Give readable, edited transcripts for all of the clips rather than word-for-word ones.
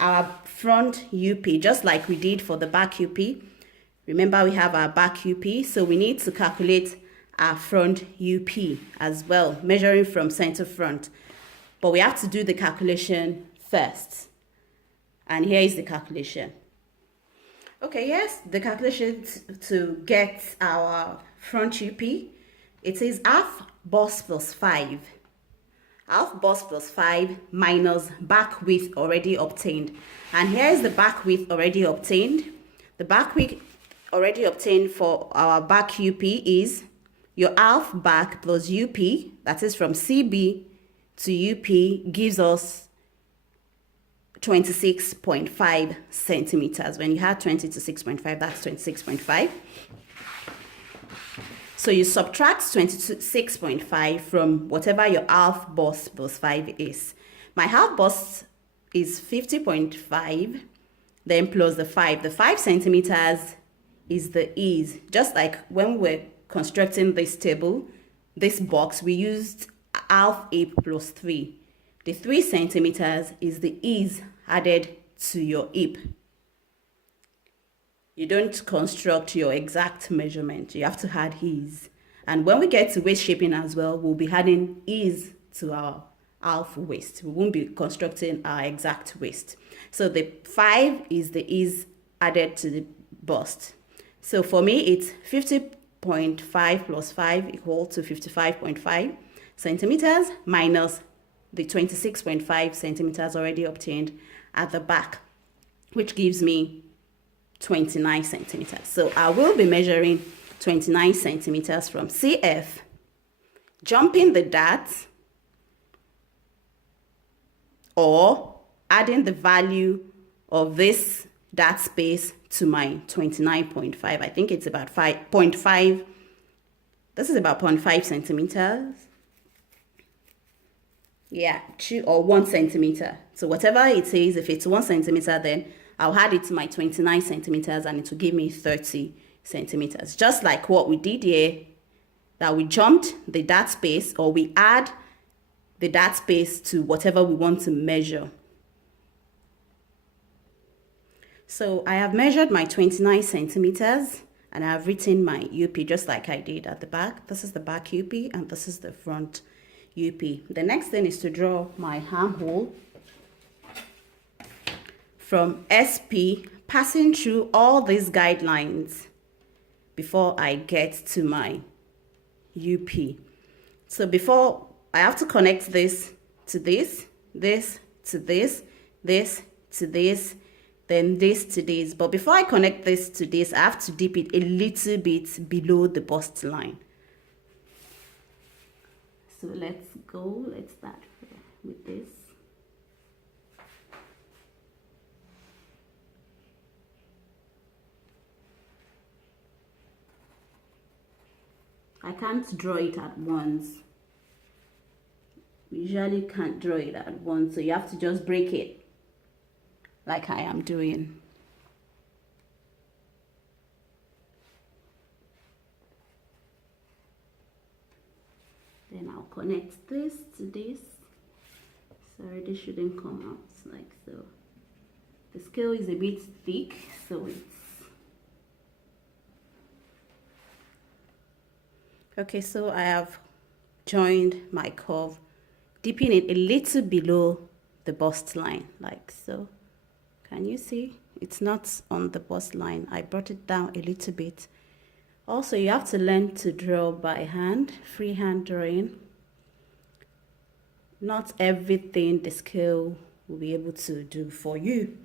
our front UP just like we did for the back UP. Remember, we have our back UP, so we need to calculate our front UP as well, measuring from center front. But we have to do the calculation first. And here is the calculation. Okay, yes, the calculation to get our front UP, it is half bust plus 5. Half bust plus 5 minus back width already obtained. And here is the back width already obtained. The back width already obtained for our back UP is your half back plus UP, that is from CB to UP, gives us 26.5 centimeters. When you have 20 to 6.5, that's 26.5. So you subtract 26.5 from whatever your half bust plus 5 is. My half bust is 50.5, then plus the 5. The 5 centimeters is the ease. Just like when we're constructing this table, this box, we used half hip plus 3. The 3 centimeters is the ease added to your hip. You don't construct your exact measurement. You have to add ease. And when we get to waist shaping as well, we'll be adding ease to our half waist. We won't be constructing our exact waist. So the 5 is the ease added to the bust. So for me, it's 50.5 plus 5 equal to 55.5 centimeters minus the 26.5 centimeters already obtained at the back, which gives me 29 centimeters. So I will be measuring 29 centimeters from CF, jumping the dart, or adding the value of this dart space to my 29.5. I think it's about 5.5. This is about 0.5 centimeters. Yeah, 2 or 1 centimeter. So whatever it is, if it's 1 centimeter, then I'll add it to my 29 centimeters and it will give me 30 centimeters. Just like what we did here, that we jumped the dart space, or we add the dart space to whatever we want to measure. So I have measured my 29 centimeters and I have written my UP just like I did at the back. This is the back UP and this is the front UP. The next thing is to draw my armhole from SP, passing through all these guidelines before I get to my UP. So before, I have to connect this to this, this to this, this to this, then this to this. But before I connect this to this, I have to dip it a little bit below the bust line. So let's start with this. I can't draw it at once. We usually can't draw it at once, so you have to just break it like I am doing. Then I'll connect this to this. Sorry, this shouldn't come out like so. The scale is a bit thick, so it's okay. So I have joined my curve, dipping it a little below the bust line, like so. Can you see? It's not on the bust line. I brought it down a little bit. Also, you have to learn to draw by hand, freehand drawing. Not everything the scale will be able to do for you.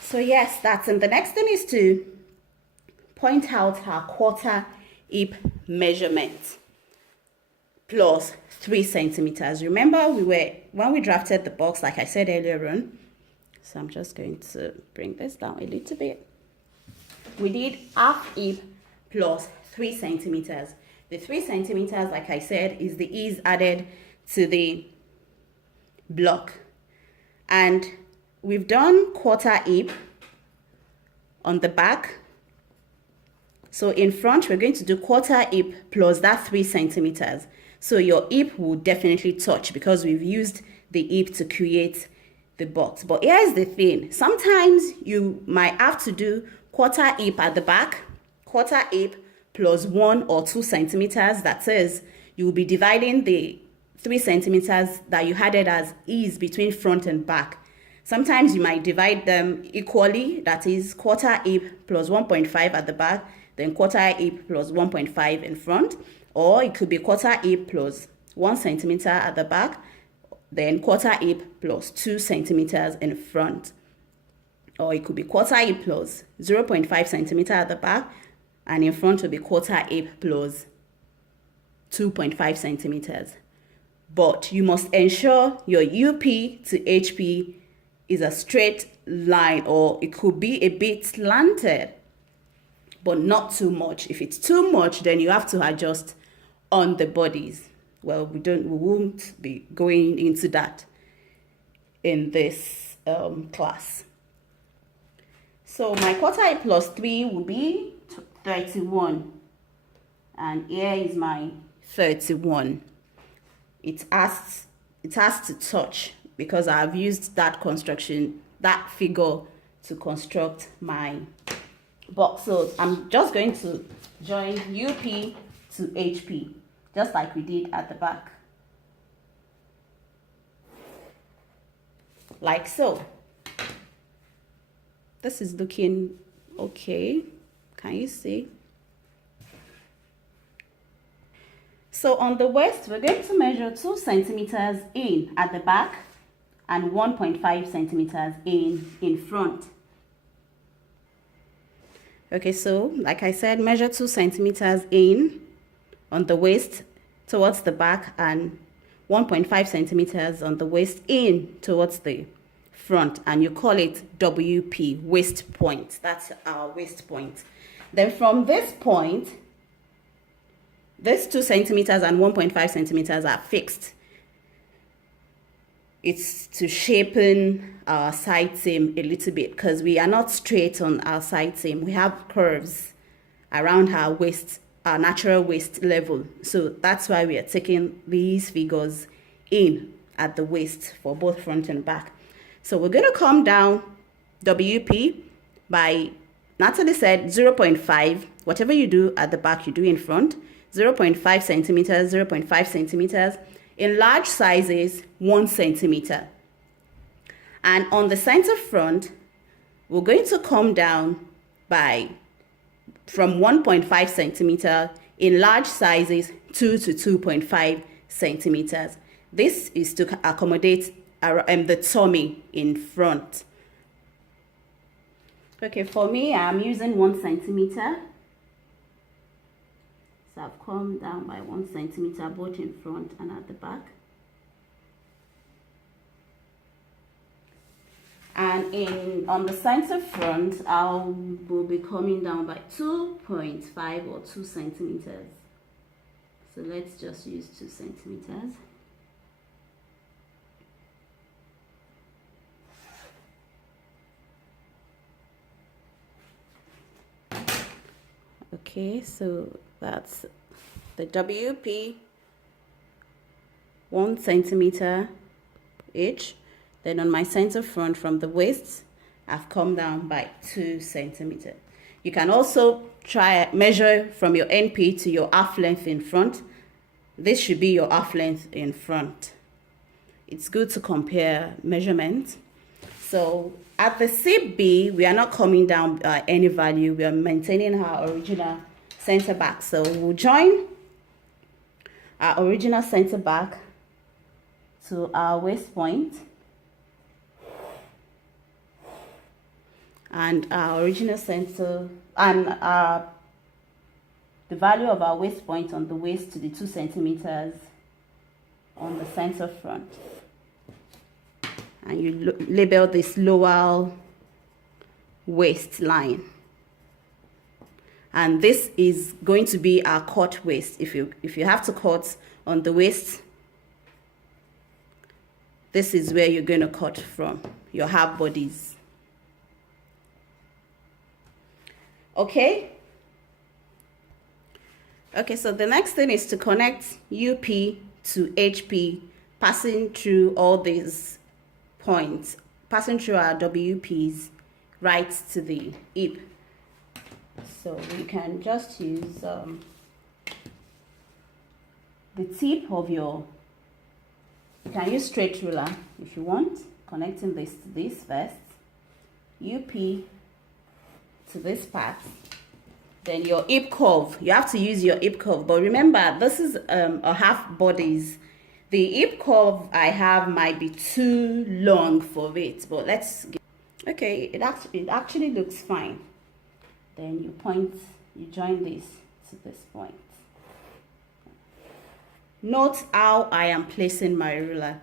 So yes, that's it. The next thing is to point out our quarter hip measurement plus 3 centimeters. Remember, when we drafted the box, like I said earlier on, so I'm just going to bring this down a little bit. We did half hip plus 3 centimeters. The 3 centimeters, like I said, is the ease added to the block. And we've done quarter hip on the back. So in front, we're going to do quarter hip plus that 3 centimeters. So your hip will definitely touch because we've used the hip to create the box. But here's the thing, sometimes you might have to do quarter hip at the back, quarter hip plus 1 or 2 centimeters. That is, you will be dividing the 3 centimeters that you added as ease between front and back. Sometimes you might divide them equally, that is quarter hip plus 1.5 at the back, then quarter hip plus 1.5 in front, or it could be quarter hip plus 1 centimeter at the back, then quarter hip plus 2 centimeters in front, or it could be quarter hip plus 0.5 centimeter at the back, and in front will be quarter hip plus 2.5 centimeters. But you must ensure your UP to HP is a straight line, or it could be a bit slanted, but not too much. If it's too much, then you have to adjust on the bodies. Well, we won't be going into that in this class. So my quarter hip plus 3 will be 31, and here is my 31. It has to touch, because I've used that figure to construct my box. So I'm just going to join UP to HP, just like we did at the back, like so. This is looking okay. Can you see? So on the waist, we're going to measure 2 centimeters in at the back and 1.5 centimeters in front. Okay, so like I said, measure 2 centimeters in on the waist towards the back, and 1.5 centimeters on the waist in towards the front, and you call it WP, waist point. That's our waist point. Then from this point, this 2 centimeters and 1.5 centimeters are fixed. It's to shapen our side seam a little bit, because we are not straight on our side seam. We have curves around our waist, our natural waist level. So that's why we are taking these figures in at the waist for both front and back. So we're going to come down WP by, Natalie said 0.5. Whatever you do at the back, you do in front. 0.5 centimeters, 0.5 centimeters. In large sizes, 1 centimeter. And on the center front, we're going to come down from 1.5 centimeter. In large sizes, 2 to 2.5 centimeters. This is to accommodate the tummy in front. Okay, for me, I'm using 1 centimeter. So I've come down by 1 centimeter both in front and at the back. And on the center front, I will be coming down by 2.5 or 2 centimeters. So let's just use 2 centimeters. Okay, so that's the WP, 1 centimeter each. Then on my center front from the waist, I've come down by 2 centimeters. You can also measure from your NP to your half length in front. This should be your half length in front. It's good to compare measurements. So at the CB, we are not coming down by any value. We are maintaining our original center back. So we'll join our original center back to our waist point, and our original center, and the value of our waist point on the waist to the 2 centimeters on the center front. And you label this lower waistline. And this is going to be our cut waist. If you have to cut on the waist, this is where you're going to cut from, your half bodies. Okay? Okay, so the next thing is to connect UP to HP, passing through all these points passing through our WPs right to the hip. So we can just use the tip of you can use straight ruler if you want, connecting this to this first, UP to this part, then your hip curve. You have to use your hip curve, but remember this is a half bodice. The hip curve I have might be too long for it, but let's get, okay, it actually looks fine. Then you join this to this point. Note how I am placing my ruler.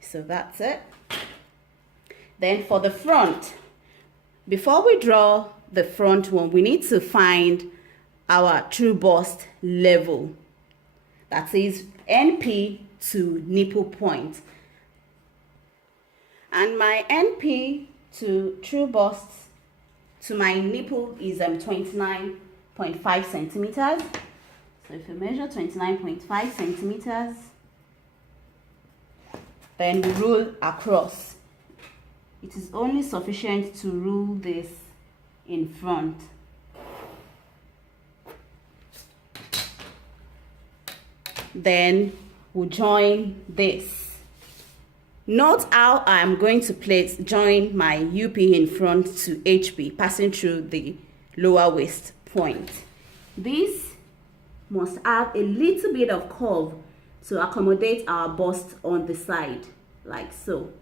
So that's it. Then for the front, before we draw the front one, we need to find our true bust level. That is NP to nipple point. And my NP to true bust to my nipple is 29.5 centimeters. So if you measure 29.5 centimeters, then we rule across. It is only sufficient to rule this in front. Then we'll join this. Note how I'm going to join my UP in front to HP, passing through the lower waist point. This must have a little bit of curve to accommodate our bust on the side, like so.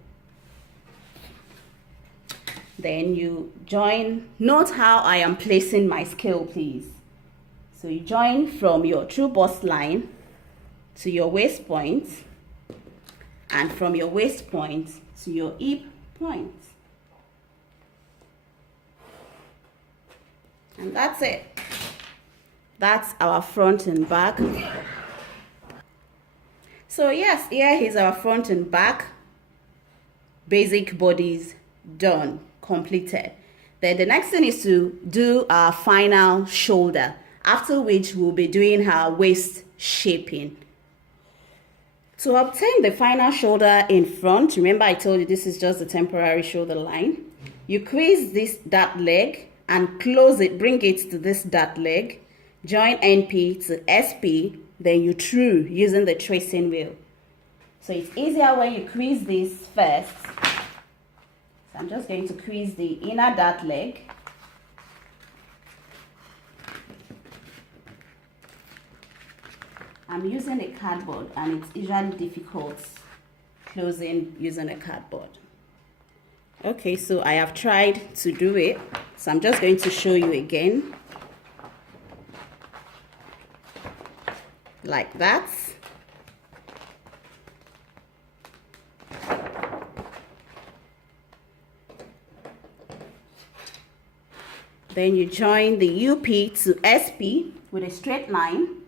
Then you join. Note how I am placing my scale, please. So you join from your true bust line to your waist point, and from your waist point to your hip point. And that's it. That's our front and back. So yes, here is our front and back basic bodies done, completed. Then the next thing is to do our final shoulder, after which we'll be doing our waist shaping. To obtain the final shoulder in front, remember I told you this is just a temporary shoulder line. You crease this dart leg and close it, bring it to this dart leg. Join NP to SP, then you true using the tracing wheel. So it's easier when you crease this first. So I'm just going to crease the inner dart leg. I'm using a cardboard and it's usually difficult closing using a cardboard. Okay, so I have tried to do it. So I'm just going to show you again. Like that. Then you join the UP to SP with a straight line,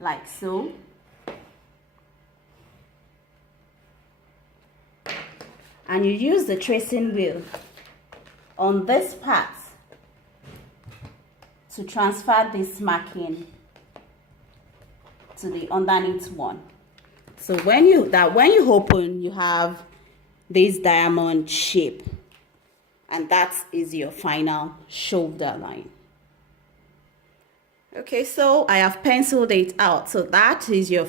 like so. And you use the tracing wheel on this part to transfer this marking to the underneath one. So when you open, you have this diamond shape, and that is your final shoulder line. Okay, so I have penciled it out. So that is your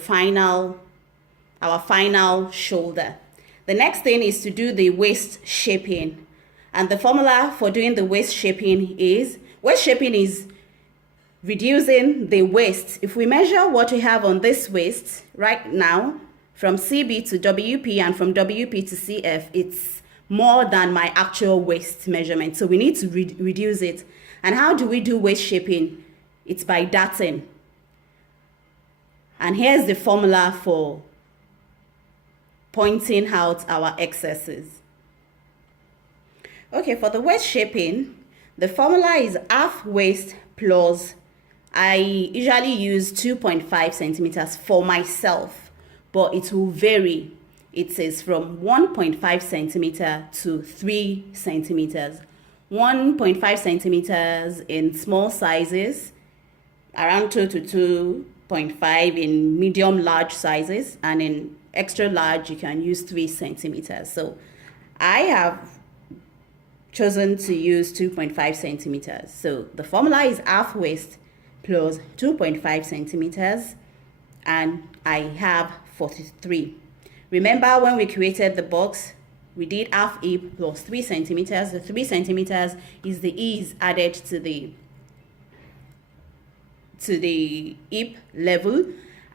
our final shoulder. The next thing is to do the waist shaping, and the formula for doing the waist shaping is reducing the waist. If we measure what we have on this waist right now, from CB to WP and from WP to CF, it's more than my actual waist measurement. So we need to reduce it. And how do we do waist shaping? It's by darting. And here's the formula for pointing out our excesses. Okay, for the waist shaping, the formula is half waist plus, I usually use 2.5 centimeters for myself, but it will vary. It says from 1.5 centimeter to 3 centimeters. 1.5 centimeters in small sizes, around 2 to 2.5 in medium large sizes, and in extra large, you can use 3 centimeters. So I have chosen to use 2.5 centimeters. So the formula is half waist plus 2.5 centimeters, and I have 43. Remember when we created the box, we did half hip plus 3 centimeters. The 3 centimeters is the ease added to the hip level.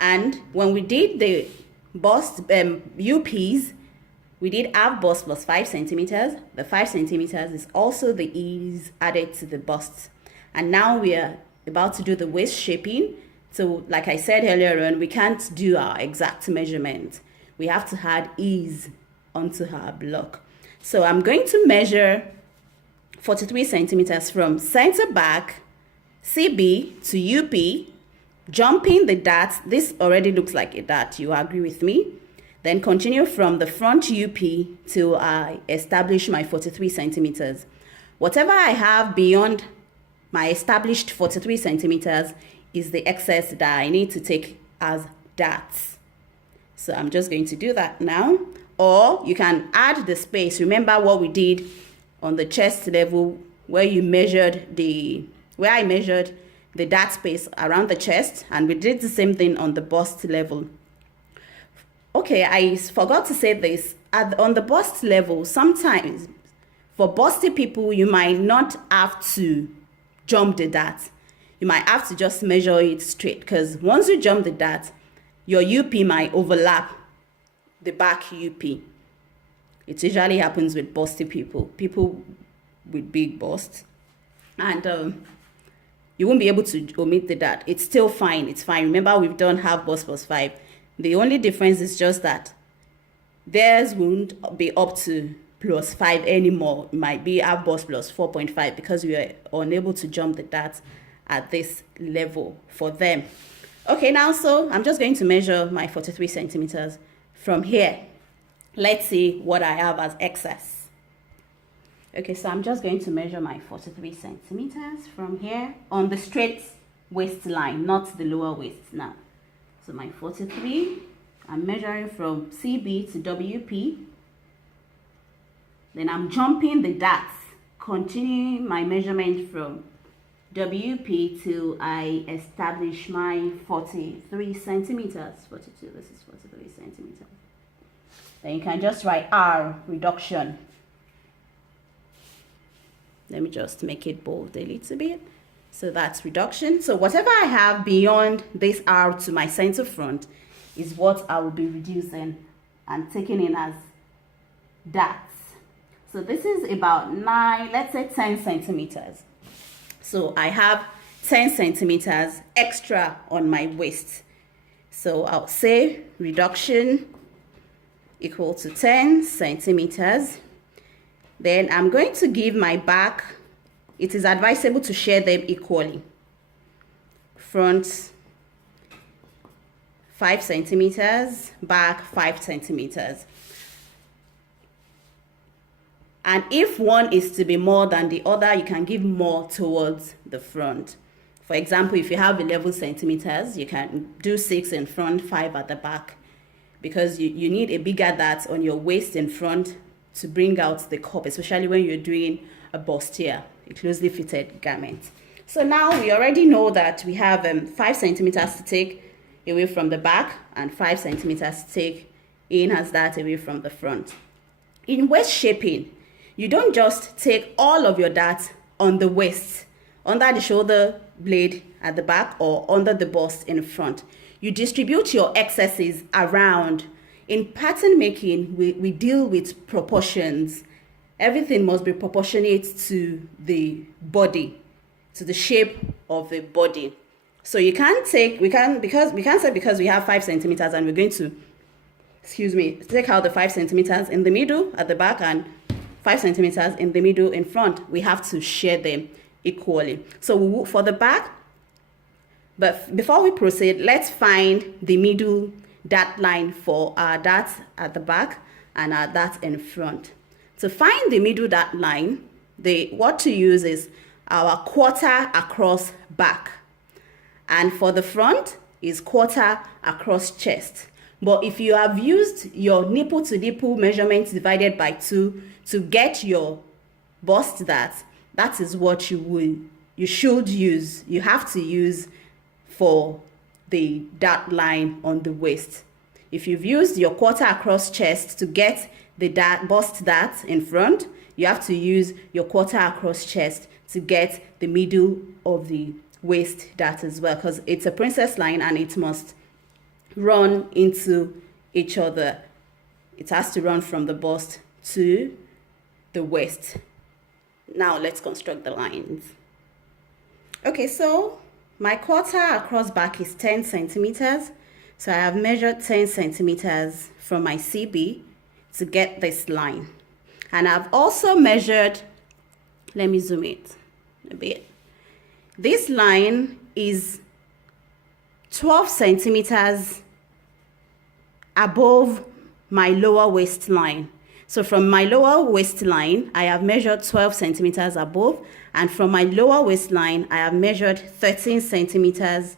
And when we did the bust UPs, we did half bust plus 5 centimeters. The 5 centimeters is also the ease added to the bust. And now we are about to do the waist shaping. So like I said earlier on, we can't do our exact measurement. We have to add ease onto our block. So I'm going to measure 43 centimeters from center back, CB to UP, jumping the dart. This already looks like a dart, you agree with me? Then continue from the front UP till I establish my 43 centimeters. Whatever I have beyond my established 43 centimeters is the excess that I need to take as darts. So I'm just going to do that now. Or you can add the space. Remember what we did on the chest level where I measured the dart space around the chest, and we did the same thing on the bust level. Okay, I forgot to say this. On the bust level, sometimes for busty people, you might not have to jump the dart. You might have to just measure it straight, because once you jump the dart, your UP might overlap the back UP. It usually happens with busty people with big busts, and you won't be able to omit the dart. It's still fine. It's fine. Remember, we've done half bust plus 5. The only difference is just that theirs won't be up to plus 5 anymore. It might be half bust plus 4.5 because we are unable to jump the dart at this level for them. Okay, now so I'm just going to measure my 43 centimeters from here. Let's see what I have as excess. Okay, so I'm just going to measure my 43 centimeters from here on the straight waistline, not the lower waist now. So my 43, I'm measuring from CB to WP. Then I'm jumping the darts, continuing my measurement from WP till I establish my 43 centimeters. 42, this is 43 centimeters. Then you can just write R, reduction. Let me just make it bold a little bit. So that's reduction. So whatever I have beyond this R to my center front is what I will be reducing and taking in as darts. So this is about 9, let's say 10 centimeters. So I have 10 centimeters extra on my waist. So I'll say reduction equal to 10 centimeters. Then I'm going to give my back, it is advisable to share them equally. Front 5 centimeters, back 5 centimeters. And if one is to be more than the other, you can give more towards the front. For example, if you have 11 centimeters, you can do 6 in front, 5 at the back, because you need a bigger dart on your waist in front to bring out the cup, especially when you're doing a bustier, a closely fitted garment. So now we already know that we have 5 centimeters to take away from the back and 5 centimeters to take in as that away from the front. In waist shaping, you don't just take all of your darts on the waist, under the shoulder blade at the back or under the bust in front. You distribute your excesses around. In pattern making, we deal with proportions. Everything must be proportionate to the body, to the shape of the body. So you can't take, we can't say because we have 5 centimeters and we're going to, take out the 5 centimeters in the middle at the back and 5 centimeters in the middle in front. We have to share them equally. So for the back, but before we proceed, let's find the middle dart line for our darts at the back and our darts in front. To find the middle dart line, what to use is our quarter across back. And for the front is quarter across chest. But if you have used your nipple to nipple measurement divided by 2 to get your bust dart, that is what you should use. You have to use for the dart line on the waist. If you've used your quarter across chest to get the bust dart in front, you have to use your quarter across chest to get the middle of the waist dart as well, because it's a princess line and it must run into each other. It has to run from the bust to the waist. Now let's construct the lines. Okay, so my quarter across back is 10 centimeters. So I have measured 10 centimeters from my CB to get this line. And I've also measured, let me zoom it a bit. This line is 12 centimeters above my lower waistline. So from my lower waistline, I have measured 12 centimeters above, and from my lower waistline, I have measured 13 centimeters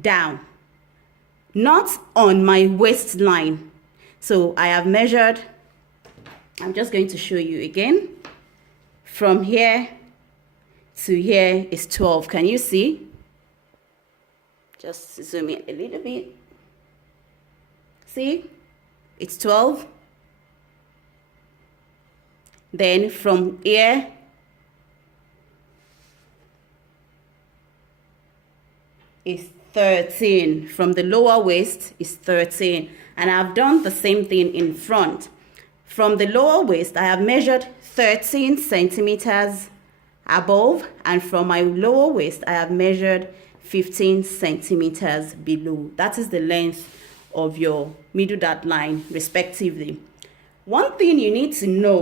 down. Not on my waistline. So I have measured, I'm just going to show you again. From here to here is 12. Can you see? Just zoom in a little bit. See? It's 12. Then from here is 13. From the lower waist is 13. And I've done the same thing in front. From the lower waist, I have measured 13 centimeters above, and from my lower waist, I have measured 15 centimeters below. That is the length of your middle dart line, respectively. One thing you need to know